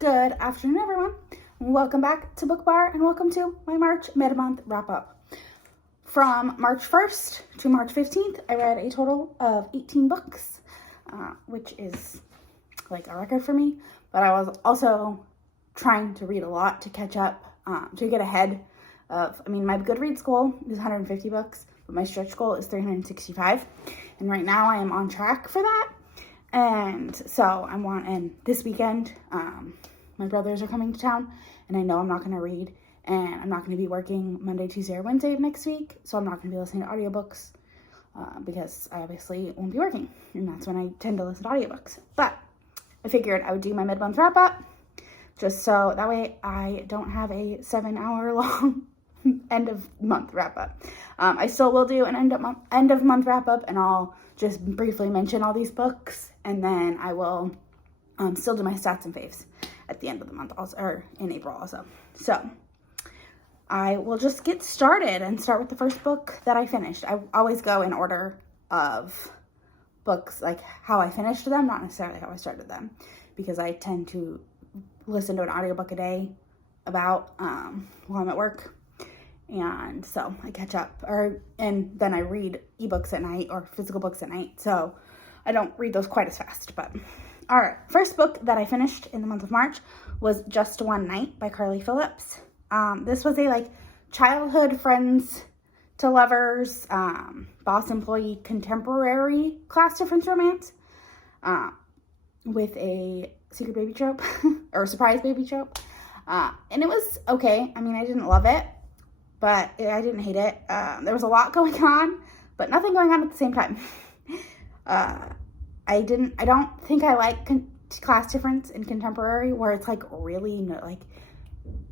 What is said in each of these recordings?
Good afternoon, everyone. Welcome back to Book Bar and welcome to my March mid-month wrap-up. From March 1st to March 15th, I read a total of 18 books, which is like a record for me, but I was also trying to read a lot to catch up, to get ahead of, my Goodreads goal is 150 books, but my stretch goal is 365, and right now I am on track for that. And so and this weekend, my brothers are coming to town, and I know I'm not going to read, and I'm not going to be working Monday, Tuesday, or Wednesday of next week, so I'm not going to be listening to audiobooks, because I obviously won't be working, and that's when I tend to listen to audiobooks. But I figured I would do my mid-month wrap-up, just so that way I don't have a 7-hour long end-of-month wrap-up. I still will do an end-of-month wrap-up, and I'll just briefly mention all these books, and then I will still do my stats and faves at the end of the month also, or in April also. So I will just get started and start with the first book that I finished. I always go in order of books, like how I finished them, not necessarily how I started them, because I tend to listen to an audiobook a day while I'm at work. And so I catch up, and then I read ebooks at night or physical books at night. So I don't read those quite as fast, but all right. First book that I finished in the month of March was Just One Night by Carly Phillips. This was a childhood friends to lovers, boss employee contemporary class difference romance, with a secret baby trope or a surprise baby trope. And it was okay. I didn't love it, but I didn't hate it. There was a lot going on, but nothing going on at the same time. I don't think I like class difference in contemporary, where it's really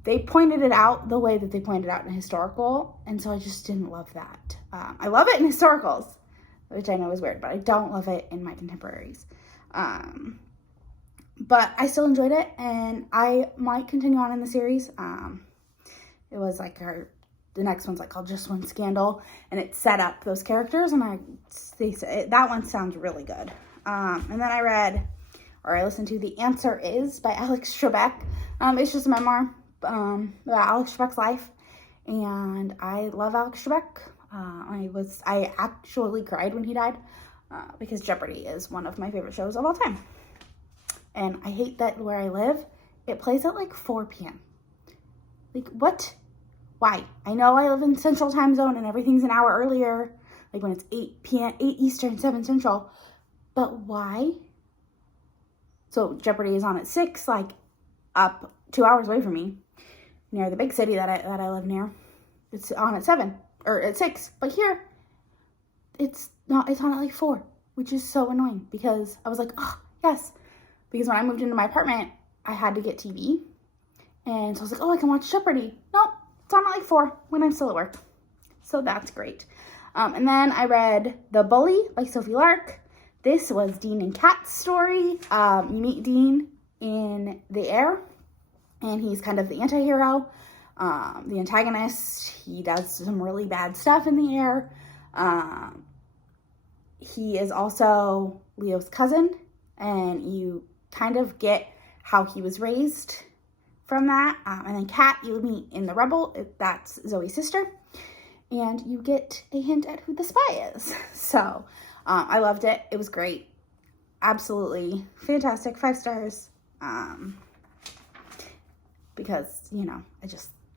they pointed it out the way that they pointed out in historical, and so I just didn't love that. I love it in historicals, which I know is weird, but I don't love it in my contemporaries. But I still enjoyed it, and I might continue on in the series. It was the next one's called Just One Scandal, and it set up those characters, and that one sounds really good. And then I listened to The Answer Is by Alex Trebek. It's just a memoir about Alex Trebek's life, and I love Alex Trebek. I actually cried when he died, because Jeopardy is one of my favorite shows of all time. And I hate that where I live, it plays at 4 p.m. What? Why? I know I live in Central Time Zone and everything's an hour earlier, when it's 8 p.m., 8 Eastern, 7 Central, but why? So Jeopardy is on at 6, up 2 hours away from me, near the big city that I live near. It's on at 7, or at 6, but here, it's not, it's on at 4, which is so annoying, because I was oh, yes, because when I moved into my apartment, I had to get TV, and so I was I can watch Jeopardy. Nope. It's on at 4 when I'm still at work. So that's great. And then I read The Bully by Sophie Lark. This was Dean and Kat's story. You meet Dean in The Air, and he's kind of the anti-hero, the antagonist. He does some really bad stuff in The Air. He is also Leo's cousin, and you kind of get how he was raised from that. And then Kat, you meet in The Rebel. That's Zoe's sister. And you get a hint at who the spy is. So I loved it. It was great. Absolutely fantastic. 5 stars. Because,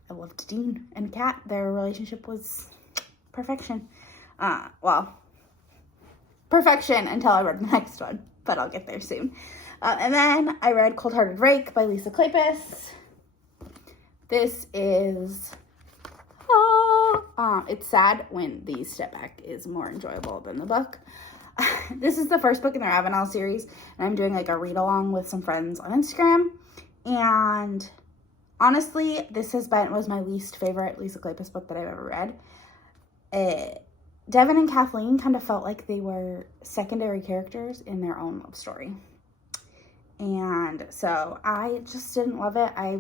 I loved Dean and Kat. Their relationship was perfection. Perfection until I read the next one. But I'll get there soon. And then I read Cold Hearted Rake by Lisa Kleypas. This is, it's sad when the step back is more enjoyable than the book. This is the first book in their Avenel series, and I'm doing a read-along with some friends on Instagram, and honestly, this was my least favorite Lisa Kleypas book that I've ever read. Devin and Kathleen kind of felt like they were secondary characters in their own love story. And so I just didn't love it. I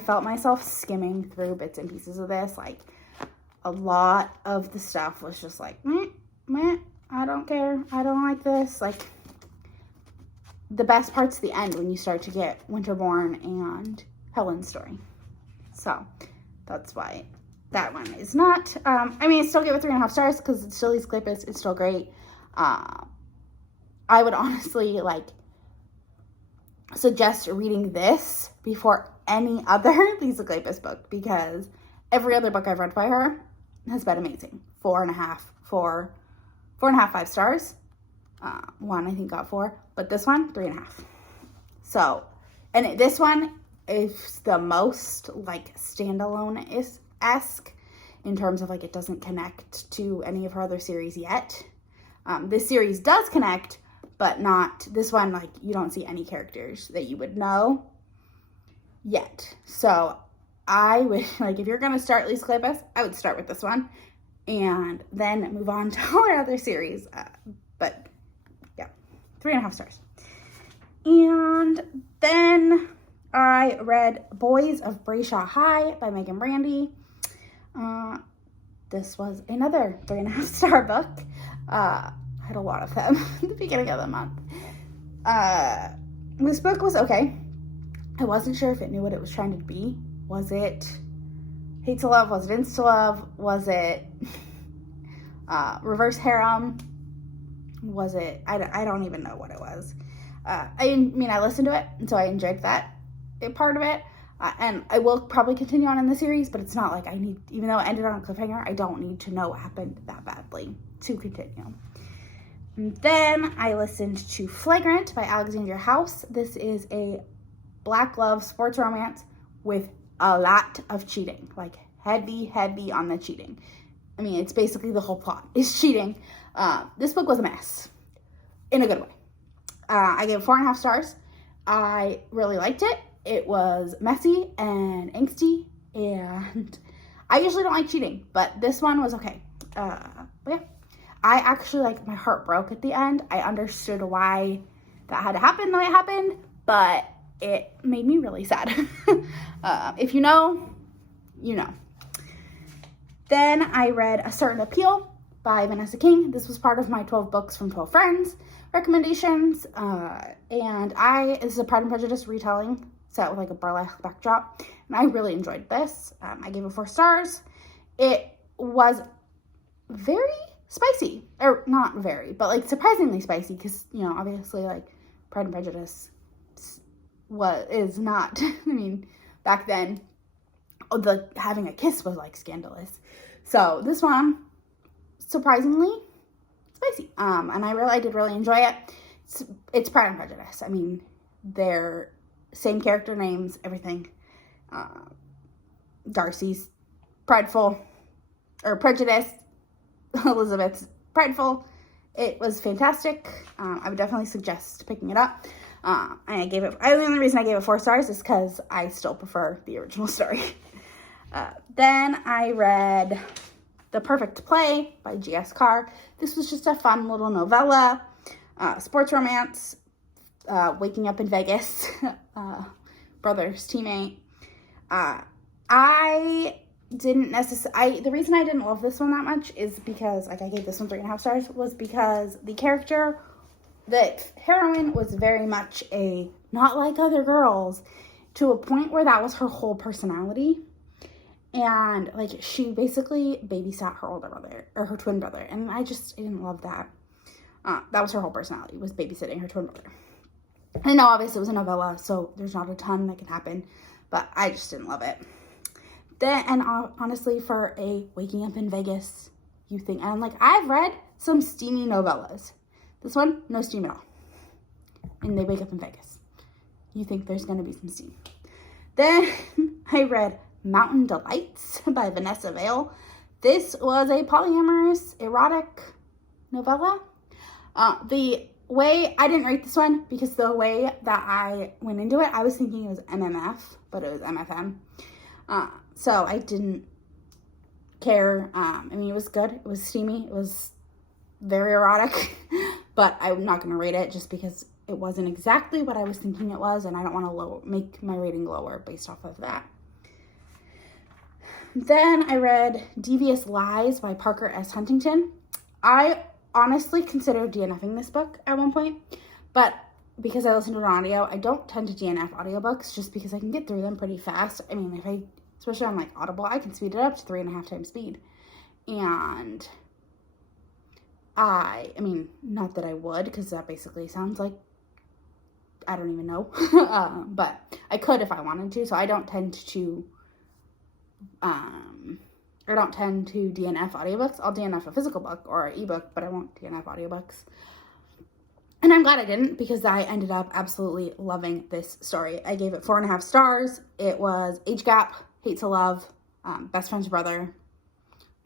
felt myself skimming through bits and pieces of this. A lot of the stuff was just meh, I don't care. I don't like this. the best part's the end when you start to get Winterborn and Helen's story. So that's why that one is not. I mean, I still give it 3.5 stars because it's still Lisa Kleypas. It's still great. I would honestly suggest reading this before any other Lisa Kleypas book, because every other book I've read by her has been amazing. 4.5, 5 stars. One I think got 4, but this one 3.5. So, and this one is the most standalone-esque in terms of it doesn't connect to any of her other series yet. This series does connect, but not this one. You don't see any characters that you would know yet. So I would if you're gonna start Lisa Kleypas, I would start with this one and then move on to her other series. But yeah, 3.5 stars. And then I read Boys of Breisha High by Megan Brandy. This was another 3.5 star book. I had a lot of them at the beginning of the month. This book was okay. I wasn't sure if it knew what it was trying to be. Was it hate to love? Was it insta love? Was it reverse harem? Was it? I don't even know what it was. I mean, I listened to it, and so I enjoyed that part of it. And I will probably continue on in the series, but it's not I need, even though it ended on a cliffhanger, I don't need to know what happened that badly to continue. And then I listened to Flagrant by Alexandria House. This is a black love sports romance with a lot of cheating, heavy on the cheating. I mean, it's basically the whole plot is cheating. This book was a mess in a good way. I gave it 4.5 stars. I really liked it. It was messy and angsty, and I usually don't like cheating, but this one was okay. But yeah, I actually, my heart broke at the end. I understood why that had to happen the way it happened, but it made me really sad. If you know, you know. Then I read A Certain Appeal by Vanessa King. This was part of my 12 books from 12 friends recommendations, and this is a Pride and Prejudice retelling set with a burlesque backdrop, and I really enjoyed this. I gave it 4 stars. It was very spicy, or not very, but surprisingly spicy, because obviously Pride and Prejudice is not. I mean, back then having a kiss was scandalous. So this one, surprisingly spicy. And I did really enjoy it. It's Pride and Prejudice. I mean, they're same character names, everything. Darcy's prideful, or prejudiced. Elizabeth's prideful. It was fantastic. I would definitely suggest picking it up. And the only reason I gave it 4 stars is because I still prefer the original story. Then I read The Perfect Play by G.S. Carr. This was just a fun little novella, sports romance, waking up in Vegas, brother's teammate. I didn't necessarily, the reason I didn't love this one that much is because, I gave this one 3.5 stars, was because the heroine was very much a not like other girls, to a point where that was her whole personality. And she basically babysat her older brother, or her twin brother, and I didn't love that. That was her whole personality, was babysitting her twin brother. I know obviously it was a novella, so there's not a ton that can happen, but I just didn't love it. Then, and honestly, for a waking up in Vegas, you think, and I've read some steamy novellas. This one, no steam at all. And they wake up in Vegas. You think there's going to be some steam. Then I read Mountain Delights by Vanessa Vale. This was a polyamorous erotic novella. The way, I didn't rate this one because the way that I went into it, I was thinking it was MMF, but it was MFM. So I didn't care. I mean, it was good. It was steamy. It was very erotic, but I'm not going to rate it just because it wasn't exactly what I was thinking it was, and I don't want to make my rating lower based off of that. Then I read Devious Lies by Parker S. Huntington. I honestly considered DNFing this book at one point, but because I listen to an audio, I don't tend to DNF audiobooks just because I can get through them pretty fast. I mean, especially on like Audible, I can speed it up to 3.5 times speed. And I mean, not that I would, because that basically sounds like, I don't even know. But I could if I wanted to, so I don't tend to DNF audiobooks. I'll DNF a physical book or an ebook, but I won't DNF audiobooks. And I'm glad I didn't, because I ended up absolutely loving this story. I gave it 4.5 stars. It was age gap, hate to love, best friend's brother.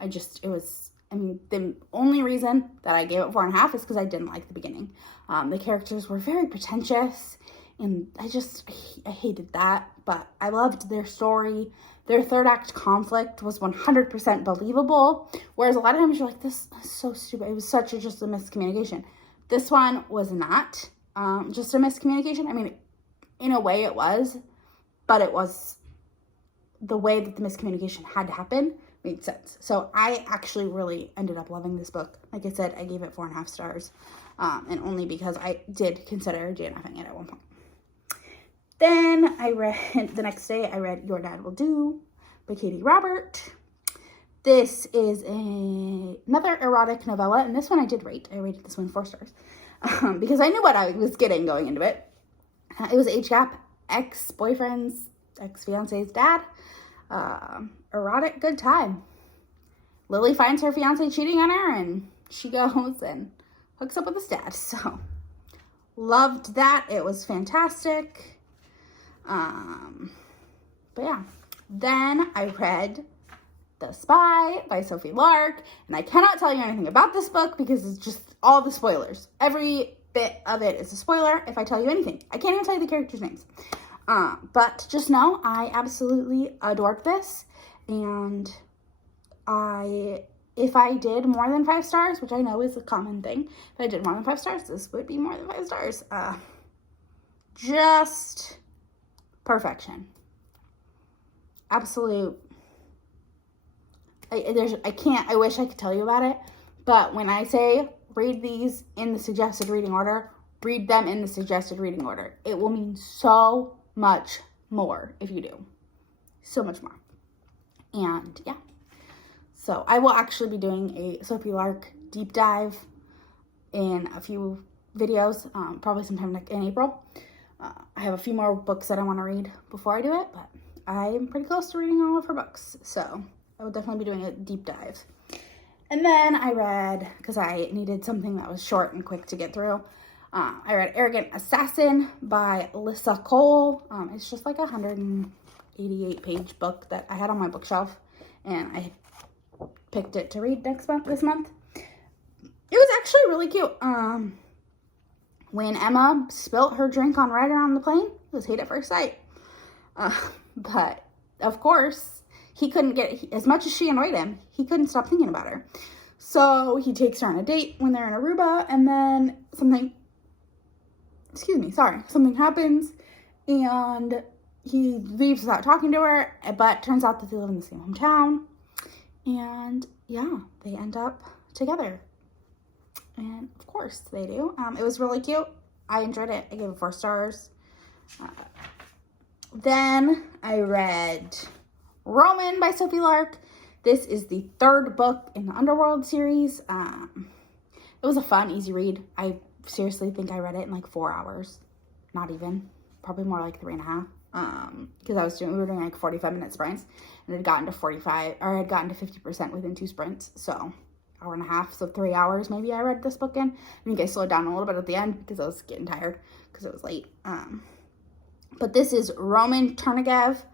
The only reason that I gave it 4.5 is because I didn't like the beginning. The characters were very pretentious, and I hated that, but I loved their story. Their third act conflict was 100% believable, whereas a lot of times you're like, this is so stupid. It was just a miscommunication. This one was not just a miscommunication. I mean, in a way it was, but it was the way that the miscommunication had to happen made sense. So I actually really ended up loving this book. Like I said, I gave it 4.5 stars, and only because I did consider DNFing it at one point. Then the next day, I read Your Dad Will Do by Katie Robert. This is another erotic novella, and this one I did rate. I rated this one 4 stars, because I knew what I was getting going into it. It was age gap, ex-fiance's dad. Erotic good time. Lily finds her fiance cheating on her, and she goes and hooks up with his dad. So, loved that. It was fantastic. But yeah. Then I read The Spy by Sophie Lark, and I cannot tell you anything about this book because it's just all the spoilers. Every bit of it is a spoiler if I tell you anything. I can't even tell you the characters' names. But just know I absolutely adored this, and if I did more than 5 stars, which I know is a common thing, if I did more than 5 stars, this would be more than 5 stars. Just perfection. Absolute. I wish I could tell you about it, but when I say read these in the suggested reading order, read them in the suggested reading order. It will mean so much more if you do. So much more. And yeah. So I will actually be doing a Sophie Lark deep dive in a few videos, probably sometime in April. I have a few more books that I want to read before I do it, but I'm pretty close to reading all of her books. So I will definitely be doing a deep dive. And then I read, because I needed something that was short and quick to get through, I read Arrogant Assassin by Alyssa Cole. It's just like a 188-page book that I had on my bookshelf, and I picked it to read this month. It was actually really cute. When Emma spilt her drink on Ryder on the plane, it was hate at first sight. But, of course, he couldn't get, as much as she annoyed him, he couldn't stop thinking about her. So he takes her on a date when they're in Aruba, and then something happens, and he leaves without talking to her, but turns out that they live in the same hometown, and yeah, they end up together. And of course they do. It was really cute. I enjoyed it. I gave it 4 stars. Then I read Roman by Sophie Lark. This is the 3rd book in the Underworld series. It was a fun, easy read. I seriously think I read it in like 4 hours. Not even. Probably more like 3.5. Because we were doing like 45-minute sprints, and it had gotten to 50% within 2 sprints. So, hour and a half, so 3 hours maybe I read this book in. I think I slowed down a little bit at the end because I was getting tired because it was late. But this is Roman Chernigev.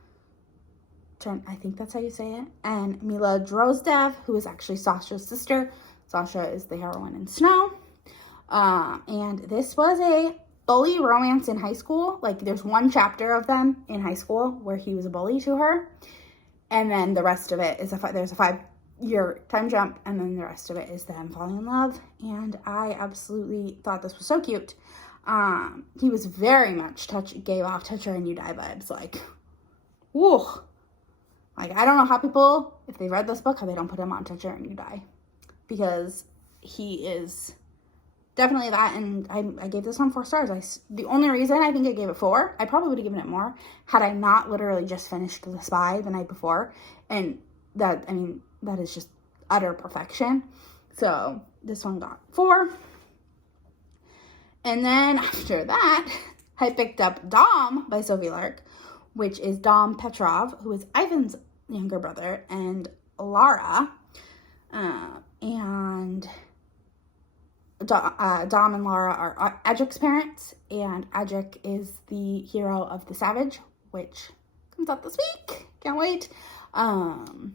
I think that's how you say it. And Mila Drozdev, who is actually Sasha's sister. Sasha is the heroine in Snow. And this was a bully romance in high school. Like, there's one chapter of them in high school where he was a bully to her. And then the rest of it is there's a 5-year time jump, and then the rest of it is them falling in love. And I absolutely thought this was so cute. He was very much gave off touch her and you die vibes. Like, woo. Like, I don't know how people, if they read this book, how they don't put him on touch her and you die. Because he is definitely that, and I gave this one 4 stars. The only reason I think I gave it 4, I probably would have given it more had I not literally just finished The Spy the night before, and that is just utter perfection. So this one got 4. And then after that, I picked up Dom by Sophie Lark, which is Dom Petrov, who is Ivan's younger brother, and Lara. And Dom and Lara are Adric's parents, and Adric is the hero of The Savage, which comes out this week. Can't wait. And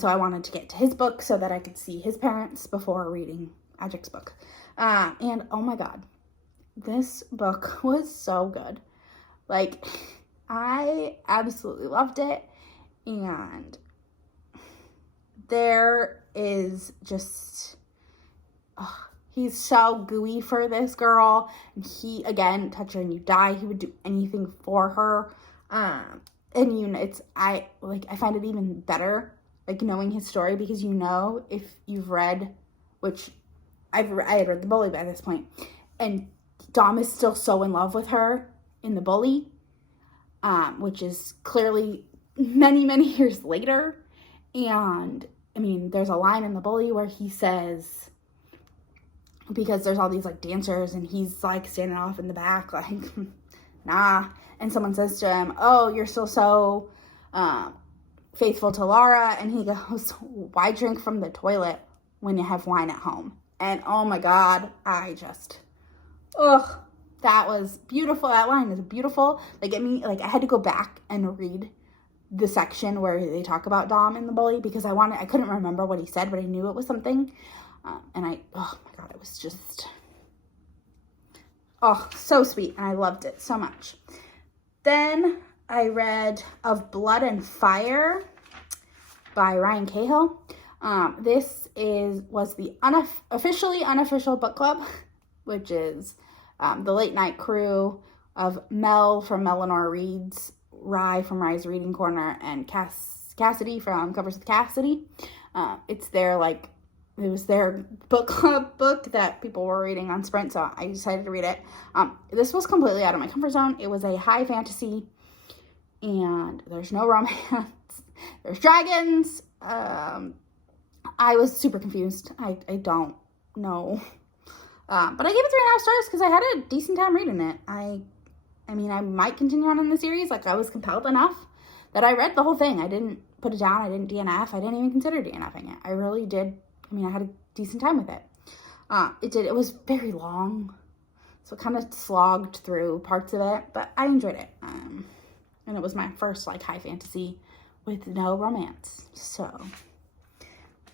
so I wanted to get to his book so that I could see his parents before reading Adric's book. And oh my god, this book was so good. Like, I absolutely loved it. And there is just, he's so gooey for this girl. And he, again, touch her and you die. He would do anything for her. And I find it even better, like, knowing his story, because if you've read, which I had read The Bully by this point, and Dom is still so in love with her in The Bully, which is clearly many, many years later. And there's a line in The Bully where he says, because there's all these like dancers and he's like standing off in the back like, nah, and someone says to him, oh, you're still so faithful to Lara, and he goes, why drink from the toilet when you have wine at home? And oh my god, that was beautiful. That line is beautiful. Like, I had to go back and read the section where they talk about Dom in The Bully, because I couldn't remember what he said, but I knew it was something. Oh my god, it was just, so sweet, and I loved it so much. Then I read Of Blood and Fire by Ryan Cahill. This was the officially unofficial book club, which is the late night crew of Mel from Eleanor Reads, Rye from Rye's Reading Corner, and Cassidy from Covers with Cassidy. It was their book club book that people were reading on Sprint, so I decided to read it. This was completely out of my comfort zone. It was a high fantasy, and there's no romance. There's dragons. I was super confused. I don't know. But I gave it 3.5 stars because I had a decent time reading it. I might continue on in the series. Like, I was compelled enough that I read the whole thing. I didn't put it down. I didn't DNF. I didn't even consider DNFing it. I really did. I had a decent time with it. It was very long, so it kind of slogged through parts of it, but I enjoyed it. And it was my first, high fantasy with no romance. So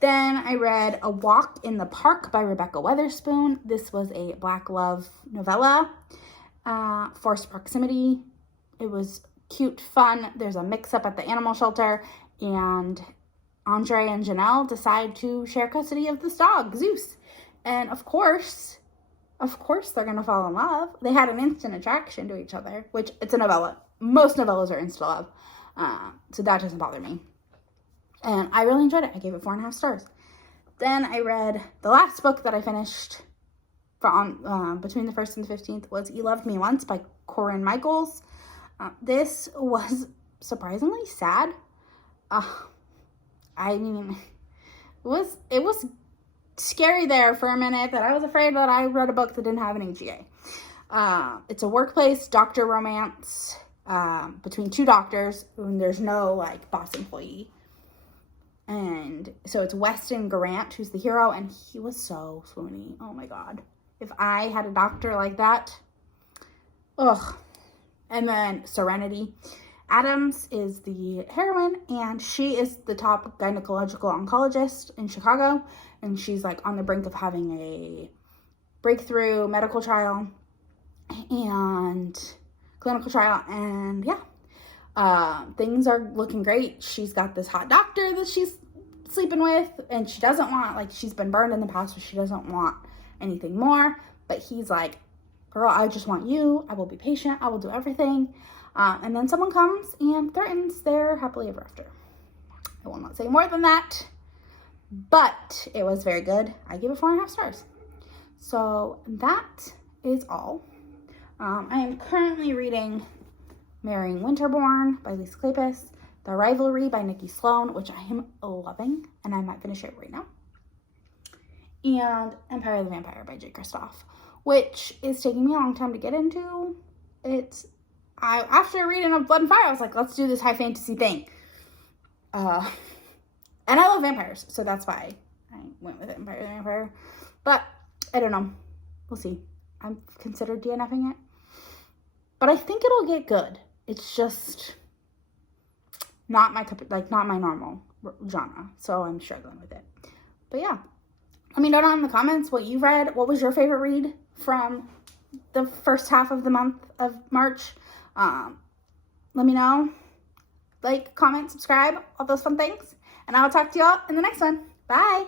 then I read A Walk in the Park by Rebecca Weatherspoon. This was a Black love novella. Forced proximity. It was cute, fun. There's a mix-up at the animal shelter, and Andre and Janelle decide to share custody of this dog, Zeus. And of course, they're going to fall in love. They had an instant attraction to each other, which, it's a novella. Most novellas are instant love. So that doesn't bother me. And I really enjoyed it. I gave it 4.5 stars. Then I read the last book that I finished between the 1st and the 15th was You Loved Me Once by Corinne Michaels. This was surprisingly sad. It was scary there for a minute that I was afraid that I read a book that didn't have an AGA. It's a workplace doctor romance between 2 doctors, and there's no boss employee. And so it's Weston Grant who's the hero, and he was so swoony. Oh my god. If I had a doctor like that, ugh. And then Serenity. Adams is the heroine, and she is the top gynecological oncologist in Chicago, and she's on the brink of having a breakthrough medical trial and clinical trial, and things are looking great. She's got this hot doctor that she's sleeping with, and she doesn't want, she's been burned in the past, so she doesn't want anything more, but he's like, girl, I just want you. I will be patient. I will do everything. And then someone comes and threatens their happily ever after. I will not say more than that, but it was very good. I give it 4.5 stars. So that is all. I am currently reading Marrying Winterborn by Lisa Kleypas, The Rivalry by Nikki Sloan, which I am loving, and I might finish it right now, and Empire of the Vampire by J. Kristoff, which is taking me a long time to get into. After reading Of Blood and Fire, I was like, let's do this high fantasy thing. And I love vampires, so that's why I went with Empire of the Vampire. But I don't know. We'll see. I've considered DNFing it. But I think it'll get good. It's just not my not my normal genre. So I'm struggling with it. But yeah. Let me know down in the comments what you read. What was your favorite read from the first half of the month of March? Let me know. Like, comment, subscribe, all those fun things. And I'll talk to y'all in the next one. Bye.